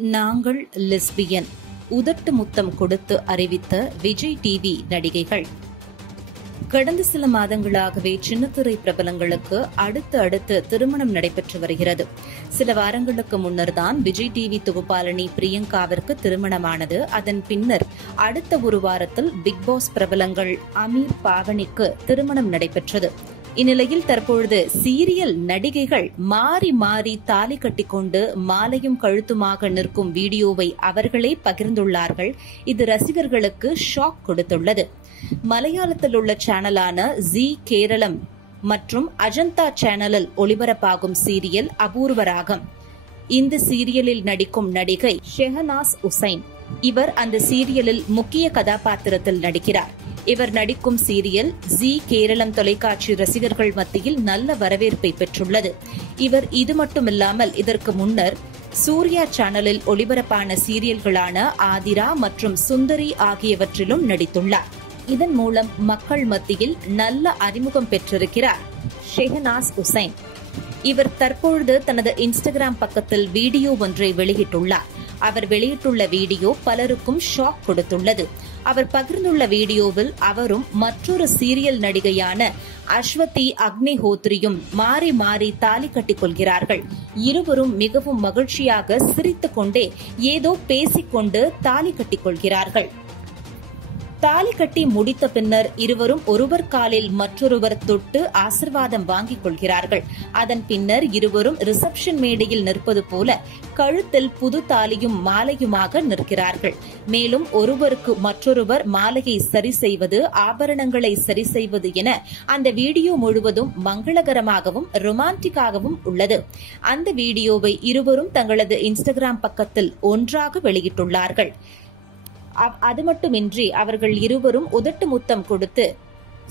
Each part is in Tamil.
நாங்கள் லெஸ்பியன் உதட்டு முத்தம் கொடுத்து அறிவித்த விஜய் டிவி நடிகைகள். கடந்த சில மாதங்களாகவே சின்னத்திரை பிரபலங்களுக்கு அடுத்து திருமணம் நடைபெற்று வருகிறது. சில வாரங்களுக்கு முன்னர் தான் விஜய் டிவி தொகுப்பாளினி பிரியங்காவிற்கு திருமணமானது. அதன் பின்னர் அடுத்த ஒரு வாரத்தில் பிக் பாஸ் பிரபலங்கள் அமீர் பாவனிக்கு திருமணம் நடைபெற்றது. இந்நிலையில் தற்பொழுது சீரியல் நடிகைகள் மாறி மாறி தாலி கட்டிக்கொண்டு மாலையும் கழுத்துமாக நிற்கும் வீடியோவை அவர்களே பகிர்ந்துள்ளார்கள். இது ரசிகர்களுக்கு ஷாக் கொடுத்துள்ளது. மலையாளத்தில் உள்ள சேனலான ஜி கேரளம் மற்றும் அஜந்தா சேனலில் ஒளிபரப்பாகும் சீரியல் அபூர்வ ராகம். இந்த சீரியலில் நடிக்கும் நடிகை ஷெஹனாஸ் உசைன். இவர் அந்த சீரியலில் முக்கிய கதாபாத்திரத்தில் நடிக்கிறார். இவர் நடிக்கும் சீரியல் ஜி கேரளம் தொலைக்காட்சி ரசிகர்கள் மத்தியில் நல்ல வரவேற்பை பெற்றுள்ளது. இவர் இது மட்டுமில்லாமல் இதற்கு முன்னர் சூர்யா சேனலில் ஒளிபரப்பான சீரியல்களான ஆதிரா மற்றும் சுந்தரி ஆகியவற்றிலும் நடித்துள்ளார். இதன் மூலம் மக்கள் மத்தியில் நல்ல அறிமுகம் பெற்றிருக்கிறார் ஷெஹனாஸ் உசைன். இவர் தற்பொழுது தனது இன்ஸ்டாகிராம் பக்கத்தில் வீடியோ ஒன்றை வெளியிட்டுள்ளார். அவர் வெளியிட்டுள்ள வீடியோ பலருக்கும் ஷாக் கொடுத்துள்ளது. அவர் பகிர்ந்துள்ள வீடியோவில் அவரும் மற்றொரு சீரியல் நடிகையான அஸ்வதி அக்னிஹோத்ரியும் மாறி மாறி தாலி கட்டிக் கொள்கிறார்கள். இருவரும் மிகவும் மகிழ்ச்சியாக சிரித்துக் கொண்டே ஏதோ பேசிக்கொண்டு தாலி கட்டிக் கொள்கிறார்கள். தாலி கட்டி முடித்த பின்னர் இருவரும் ஒருவர் காலில் மற்றொருவர் தொட்டு ஆசிர்வாதம் வாங்கிக் கொள்கிறார்கள். அதன் பின்னர் இருவரும் ரிசப்ஷன் மேடையில் நிற்பது போல கழுத்தில் புது தாலியும் மாலையுமாக நிற்கிறார்கள். மேலும் ஒருவருக்கு மற்றொருவர் மாலையை சரி செய்வது, ஆபரணங்களை சரி செய்வது என அந்த வீடியோ முழுவதும் மங்களகரமாகவும் ரொமான்டிக்காகவும் உள்ளது. அந்த வீடியோவை இருவரும் தங்களது இன்ஸ்டாகிராம் பக்கத்தில் ஒன்றாக வெளியிட்டுள்ளார்கள். அது மட்டுமின்றி அவர்கள் இருவரும் உதட்டு முத்தம் கொடுத்து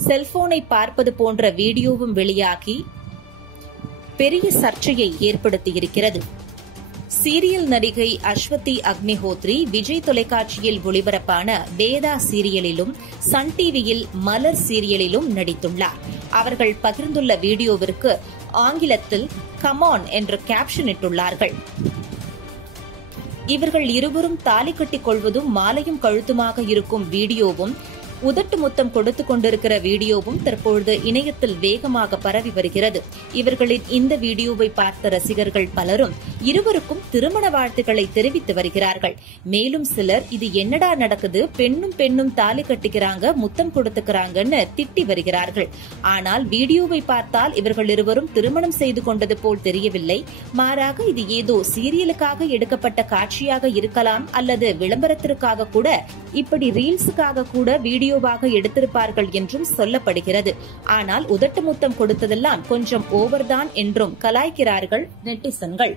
செல்போனை பார்ப்பது போன்ற வீடியோவும் வெளியாகி பெரிய சர்ச்சையை ஏற்படுத்தியிருக்கிறது. சீரியல் நடிகை அஸ்வதி அக்னிஹோத்ரி விஜய் தொலைக்காட்சியில் ஒளிபரப்பான வேதா சீரியலிலும் சன் டிவியில் மலர் சீரியலிலும் நடித்துள்ளார். அவர்கள் பகிர்ந்துள்ள வீடியோவிற்கு ஆங்கிலத்தில் கமான் என்ற கேப்ஷன் இட்டுள்ளார்கள். இவர்கள் இருவரும் தாலி கட்டிக் கொள்வதும் மாலையும் கழுத்துமாக இருக்கும் வீடியோவும் உதட்டு முத்தம் கொடுத்துக் கொண்டிருக்கிற வீடியோவும் தற்பொழுது இணையத்தில் வேகமாக பரவி வருகிறது. இவர்களின் இந்த வீடியோவை பார்த்த ரசிகர்கள் பலரும் இருவருக்கும் திருமண வாழ்த்துக்களை தெரிவித்து வருகிறார்கள். மேலும் சிலர் இது என்னடா நடக்குது, பெண்ணும் தாலி கட்டிக்கிறாங்க, முத்தம் கொடுத்துக்கிறாங்கன்னு திட்டி வருகிறார்கள். ஆனால் வீடியோவை பார்த்தால் இவர்கள் இருவரும் திருமணம் செய்து கொண்டது போல் தெரியவில்லை. மாறாக இது ஏதோ சீரியலுக்காக எடுக்கப்பட்ட காட்சியாக இருக்கலாம், அல்லது விளம்பரத்திற்காக கூட, இப்படி ரீல்ஸுக்காக கூட வீடியோவாக எடுத்திருப்பார்கள் என்றும் சொல்லப்படுகிறது. ஆனால் உதட்டு முத்தம் கொடுத்ததெல்லாம் கொஞ்சம் ஓவர்தான் என்றும் கலாய்க்கிறார்கள் நெட்டிசன்கள்.